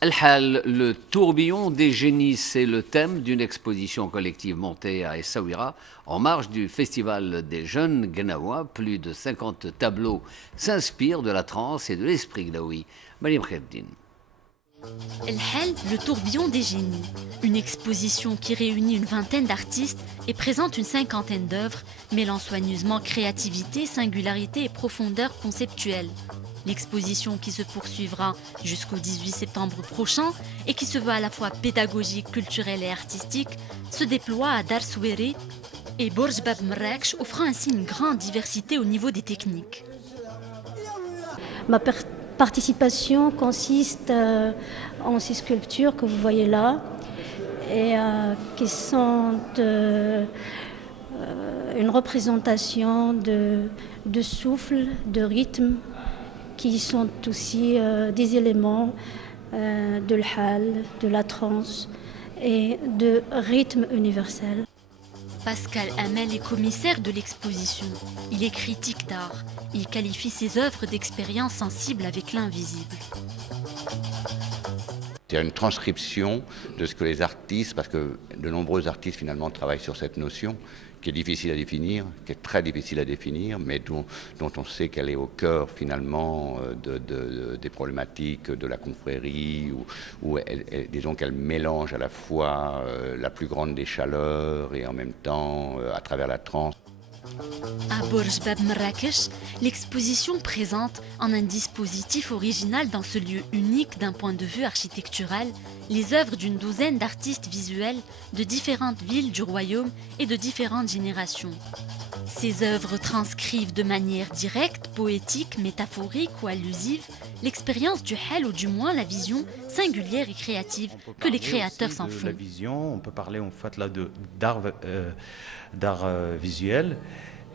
El-Hal, le tourbillon des génies, c'est le thème d'une exposition collective montée à Essaouira en marge du Festival des jeunes Gnawa. Plus de 50 tableaux s'inspirent de la trance et de l'esprit gnaoui. Mariam Kheddin. El-Hal, le tourbillon des génies. Une exposition qui réunit une vingtaine d'artistes et présente une cinquantaine d'œuvres, mêlant soigneusement créativité, singularité et profondeur conceptuelle. L'exposition qui se poursuivra jusqu'au 18 septembre prochain et qui se veut à la fois pédagogique, culturelle et artistique, se déploie à Dar Soueri et Borj Bab Marrakech, offrant ainsi une grande diversité au niveau des techniques. Ma participation consiste en ces sculptures que vous voyez là et qui sont une représentation de souffle, de rythme, qui sont aussi des éléments de l'hal, de la trance et de rythme universel. Pascal Hamel est commissaire de l'exposition. Il est critique d'art. Il qualifie ses œuvres d'expériences sensibles avec l'invisible. C'est une transcription de ce que les artistes, parce que de nombreux artistes finalement travaillent sur cette notion, qui est difficile à définir, qui est très difficile à définir, mais dont on sait qu'elle est au cœur finalement des problématiques de la confrérie, où disons qu'elle mélange à la fois la plus grande des chaleurs et en même temps à travers la trance. À Borj Bab Marrakech, l'exposition présente en un dispositif original dans ce lieu unique d'un point de vue architectural les œuvres d'une douzaine d'artistes visuels de différentes villes du royaume et de différentes générations. Ces œuvres transcrivent de manière directe, poétique, métaphorique ou allusive l'expérience du hal ou du moins la vision singulière et créative que les créateurs s'en font. La vision, on peut parler en fait là d'art visuel.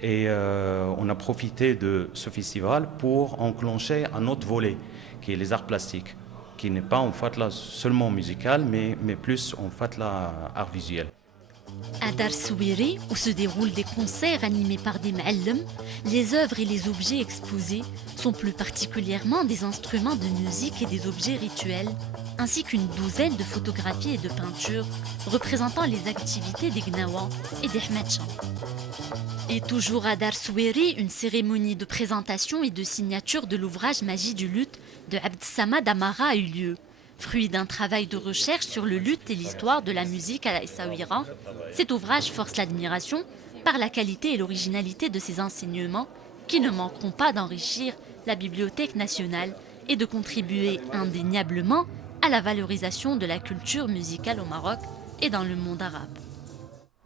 Et on a profité de ce festival pour enclencher un autre volet, qui est les arts plastiques, qui n'est pas en fait là seulement musical, mais plus en fait là art visuel. À Dar Soueri, où se déroulent des concerts animés par des ma'allem, les œuvres et les objets exposés sont plus particulièrement des instruments de musique et des objets rituels, ainsi qu'une douzaine de photographies et de peintures représentant les activités des Gnawa et des Hmetcha. Et toujours à Dar Soueri, une cérémonie de présentation et de signature de l'ouvrage Magie du luth de Abd Samad Amara a eu lieu. Fruit d'un travail de recherche sur le luth et l'histoire de la musique à Essaouira, cet ouvrage force l'admiration par la qualité et l'originalité de ses enseignements qui ne manqueront pas d'enrichir la Bibliothèque nationale et de contribuer indéniablement à la valorisation de la culture musicale au Maroc et dans le monde arabe.